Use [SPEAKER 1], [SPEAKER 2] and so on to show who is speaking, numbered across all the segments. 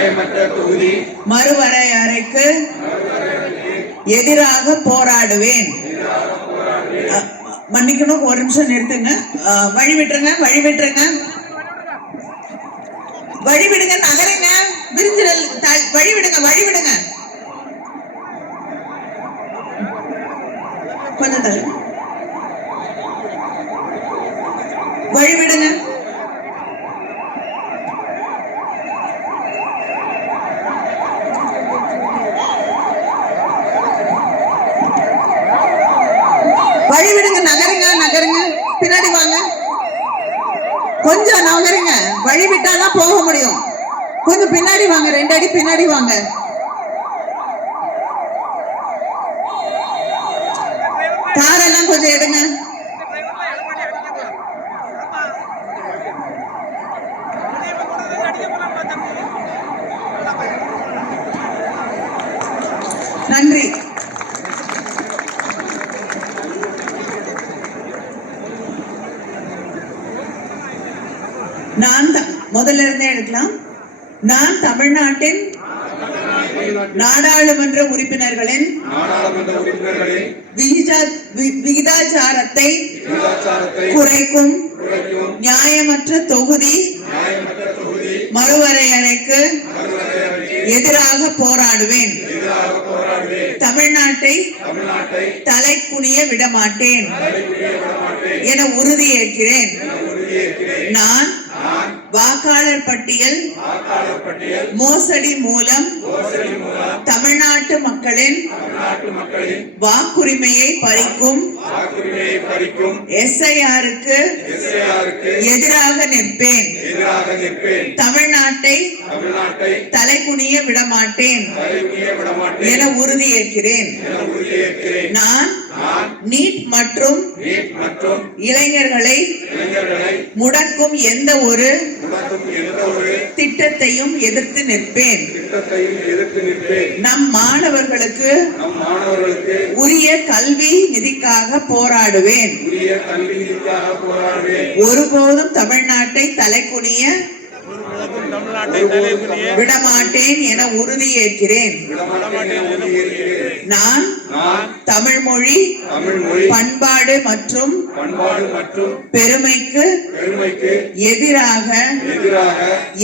[SPEAKER 1] நியாயமற்ற தொகுதி.
[SPEAKER 2] மறுவரையறைக்கு எதிராக போராடுவேன். மன்னிக்கணும் ஒரு நிமிஷம் நிறுத்துங்க. வழிவிட்டுருங்க வழி விட்டுருங்க வழி விட்டுருங்க வழி விடுங்க நகருங்க விரிஞ்சிடல் வழிவிடுங்க. வழி விடுங்க வழி விடுங்க கொஞ்சம் தள்ளு. வழி விடுங்க வழி விடுங்க நகருங்க நகருங்க பின்னாடி வாங்க. கொஞ்சம் நகருங்க. வழி விட்டாதான் போக முடியும். கொஞ்சம் பின்னாடி வாங்க. ரெண்டு அடி பின்னாடி வாங்க. காரெல்லாம் கொஞ்சம் எடுங்க. நன்றி. நான் முதல்ல இருந்தே எடுக்கலாம். நான் தமிழ்நாட்டின் நாடாளுமன்ற உறுப்பினர்களின் விகிதாச்சாரத்தை குறைக்கும் நியாயமற்ற தொகுதி
[SPEAKER 1] நியாயமற்ற தொகுதி
[SPEAKER 2] மறுவரையறைக்கு எதிராக போராடுவேன். தமிழ்நாட்டை
[SPEAKER 1] தமிழ்நாட்டை
[SPEAKER 2] தலை குனிய விடமாட்டேன். என உறுதியேற்கிறேன். நான் வாக்காளர் பட்டியல் மோசடி மூலம் தமிழ்நாட்டு மக்களின் வாக்குரிமையை பறிக்கும் எஸ்ஐஆருக்கு எதிராக நிற்பேன்.
[SPEAKER 1] எதிராக நிற்பேன்.
[SPEAKER 2] தமிழ்நாட்டை
[SPEAKER 1] தமிழ்நாட்டை
[SPEAKER 2] தலைகுனிய விடமாட்டேன். என உறுதியேற்கிறேன். நான் நீட் மற்றும் இளைஞர்களை முடக்கும் எந்த ஒரு திட்டத்தையும் எதிர்த்து நிற்பேன். நம் மாணவர்களுக்கு உரிய கல்வி நிதிக்காக போராடுவேன். ஒருபோதும் தமிழ்நாட்டை தலைக்குனிய விடமாட்டேன் என உறுதியேற்கிறேன். நான்
[SPEAKER 1] தமிழ்மொழி பண்பாடு
[SPEAKER 2] பண்பாடு மற்றும்
[SPEAKER 1] பண்பாடு மற்றும்
[SPEAKER 2] பெருமைக்கு
[SPEAKER 1] பெருமைக்கு
[SPEAKER 2] எதிராக
[SPEAKER 1] எதிராக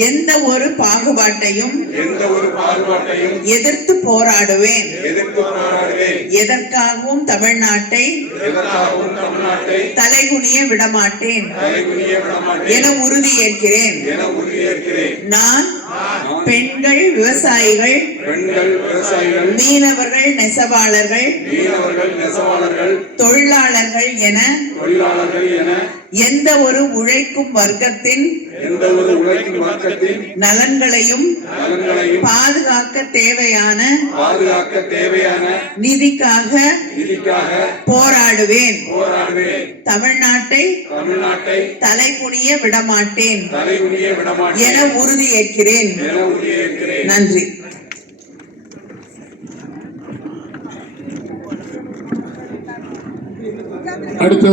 [SPEAKER 2] எந்த ஒரு பாகுபாட்டையும்
[SPEAKER 1] எந்த ஒரு பாகுபாட்டையும்
[SPEAKER 2] எதிர்த்து போராடுவேன்.
[SPEAKER 1] எதிர்த்து போராடுவேன்.
[SPEAKER 2] எதற்காகவும் தமிழ்நாட்டை
[SPEAKER 1] எதற்காகவும் தமிழ்நாட்டை
[SPEAKER 2] தலைகுனிய விடமாட்டேன்.
[SPEAKER 1] தலைகுனிய விடமாட்டேன்.
[SPEAKER 2] என உறுதியேற்கிறேன்
[SPEAKER 1] என உறுதியேற்கிறேன்
[SPEAKER 2] நான்
[SPEAKER 1] நான்
[SPEAKER 2] பெண்கள் விவசாயிகள்
[SPEAKER 1] பெண்கள் விவசாயிகள்
[SPEAKER 2] மீனவர்கள் நெசவாளர்கள்
[SPEAKER 1] மீனவர்கள் நெசவாளர்கள்
[SPEAKER 2] தொழிலாளர்கள் என
[SPEAKER 1] தொழிலாளர்கள் என
[SPEAKER 2] எந்த ஒரு உழைக்கும் வர்க்கத்தின்
[SPEAKER 1] எந்த ஒரு உழைக்கும் வர்க்கத்தின்
[SPEAKER 2] நலன்களையும்
[SPEAKER 1] நலன்களையும்
[SPEAKER 2] பாதுகாக்க தேவையான
[SPEAKER 1] பாதுகாக்க தேவையான
[SPEAKER 2] நிதிக்காக
[SPEAKER 1] நிதிக்காக
[SPEAKER 2] போராடுவேன்.
[SPEAKER 1] போராடுவேன்.
[SPEAKER 2] தமிழ்நாட்டை
[SPEAKER 1] தமிழ்நாட்டை
[SPEAKER 2] தலைகுனிய விடமாட்டேன்.
[SPEAKER 1] தலைகுனிய
[SPEAKER 2] என
[SPEAKER 1] விடமாட்டேன் என உறுதியேற்கிறேன்.
[SPEAKER 2] நன்றி.
[SPEAKER 3] அடுத்து